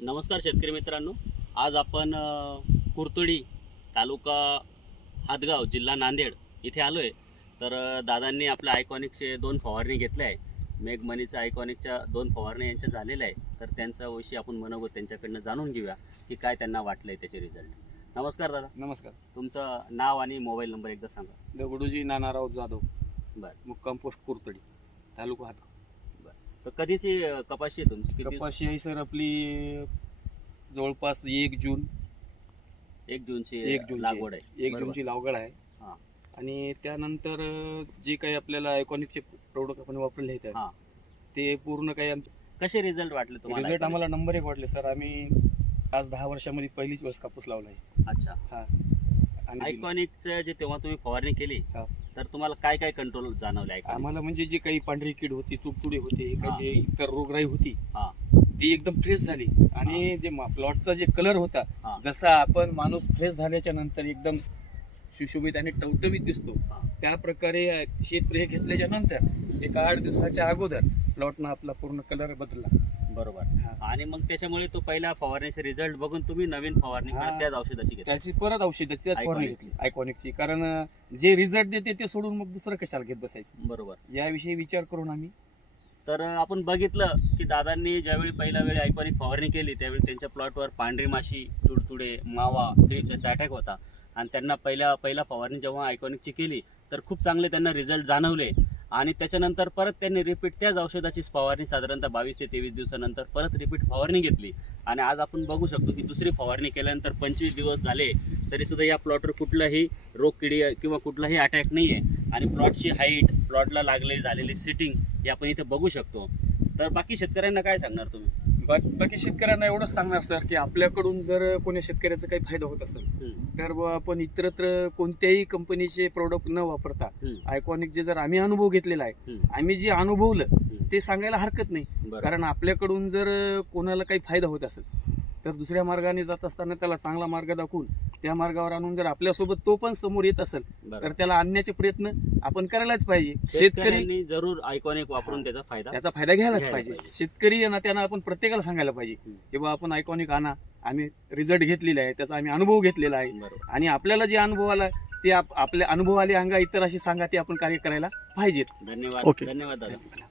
नमस्कार शेतकरी मित्रांनो. आज आपण कुर्तुडी तालुका हातगाव जिल्हा नांदेड इथे आलो आहे तर दादांनी आपल्या आयकॉनिकचे दोन फवारणी घेतल्या आहे. मेघमनीच्या आयकॉनिकच्या दोन फवारणी यांच्या झालेल्या आहे. तर त्यांच्याविषयी आपण मनोगत त्यांच्याकडनं जाणून घेऊया की काय त्यांना वाटलं आहे त्याचे रिझल्ट नमस्कार दादा. नमस्कार. तुमचं नाव आणि मोबाईल नंबर एकदा सांगा. दगडूजी नानाराव जाधव बरं. मुक्काम पोस्ट कुर्तडी तालुका हातगाव. तर कधीची अ, कपाशी आहे तुमची किती कपाशी आहे सर आपली जवळपास एक जून एक जूनची एक जूनची. लागवड आहे एक बरोबर. जूनची लागवड आहे हा. आणि त्यानंतर अं, जे काही आपल्याला आयकॉनिकचे प्रोडक्ट आपण वापरले आहेत हा. ते पूर्ण काही कसे रिझल्ट वाटले तुम्हाला रिझल्ट? आम्हाला नंबर एक वाटले सर आम्ही आज दहा वर्षामध्ये पहिलीच वेळेस कापूस लावला आहे अच्छा आणि आयकॉनिकचं जे तेव्हा तुम्ही फवारणी केली हा. तर तुम्हाला काय काय कंट्रोल जाणवले आयकॉनिक आम्हाला म्हणजे जे काही पांढरी कीड होती तुडतुडे होते. काही जे इतर रोगराई होती हा. ती एकदम फ्रेश झाली आणि जे प्लॉटचा जे कलर होता हा. जसा आपण माणूस फ्रेश झाल्याच्यानंतर एकदम सुशोभित आणि टवटवीत दिसतो हा. त्या प्रकारे शेतप्रय घेतल्याच्या नंतर एका आठ दिवसाच्या अगोदर प्लॉटनं आपला पूर्ण कलर बदलला बरोबर. आणि मग त्याच्यामुळे तो पहिल्या फवारणीचे रिझल्ट बघून तुम्ही नवीन फवारणी हा. परत त्याच औषधाची घेतली. त्याची परत औषधाची त्याच फवारणी Iconic. घेतली. आयकॉनिकची कारण अं, जे रिझल्ट देते ते सोडून मग दुसरं कशाला घेत बसायचं? बरोबर. याविषयी विचार करून आम्ही. तर आपण बघितलं की दादांनी ज्यावेळी पहिल्या वेळी आयकॉनिक फवारणी केली त्यावेळी त्यांच्या प्लॉटवर पांढरी माशी तुडतुडे मावा थ्रिप्सचा अटॅक होता. आणि त्यांना पहिल्या पहिला फवारणी जेव्हा आयकॉनिकची केली तर खूप चांगले त्यांना रिझल्ट जाणवले. आणि त्याच्यानंतर परत त्यांनी रिपीट त्याच औषधाची फवारणी साधारणतः बावीस ते तेवीस दिवसानंतर परत रिपीट फवारणी घेतली. आणि आज आपण बघू शकतो की दुसरी फवारणी केल्यानंतर पंचवीस दिवस झाले तरीसुद्धा या प्लॉटवर कुठलाही रोग किडी किंवा कुठलाही अटॅक नाही आहे आणि प्लॉटची हाईट प्लॉटला लागलेली झालेली सिटिंग हे आपण इथे बघू शकतो. तर बाकी शेतकऱ्यांना काय सांगणार तुम्ही? बाकी शेतकऱ्यांना एवढंच सांगणार सर की आपल्याकडून जर कोणी शेतकऱ्याचा काही फायदा होत असेल तर आपण इतरत्र कोणत्याही कंपनीचे प्रोडक्ट न वापरता आयकॉनिक जे जर आम्ही अनुभव घेतलेला आहे आम्ही जे अनुभवलं. ते सांगायला हरकत नाही. कारण आपल्याकडून जर कोणाला काही फायदा होत असेल तर दुसऱ्या मार्गाने जात असताना त्याला चांगला मार्ग दाखवून त्या मार्गावर आणून जर आपल्यासोबत तो पण समोर येत असेल. तर त्याला आणण्याचे प्रयत्न आपण करायलाच पाहिजे शेतकरी शेतकऱ्यांनी जरूर आयकॉनिक वापरून त्याचा फायदा त्याचा फायदा घ्यायलाच घ्यायला पाहिजे. शेतकरी आहे ना त्यांना आपण प्रत्येकाला सांगायला पाहिजे. की बा आपण आयकॉनिक आणा आम्ही रिझल्ट घेतलेला आहे त्याचा आम्ही अनुभव घेतलेला आहे आणि आपल्याला जे अनुभव आला ते आप- आपल्या अनुभव आले अंगा इतर अशी सांगा ते आपण कार्य करायला पाहिजेत धन्यवाद. धन्यवाद दादा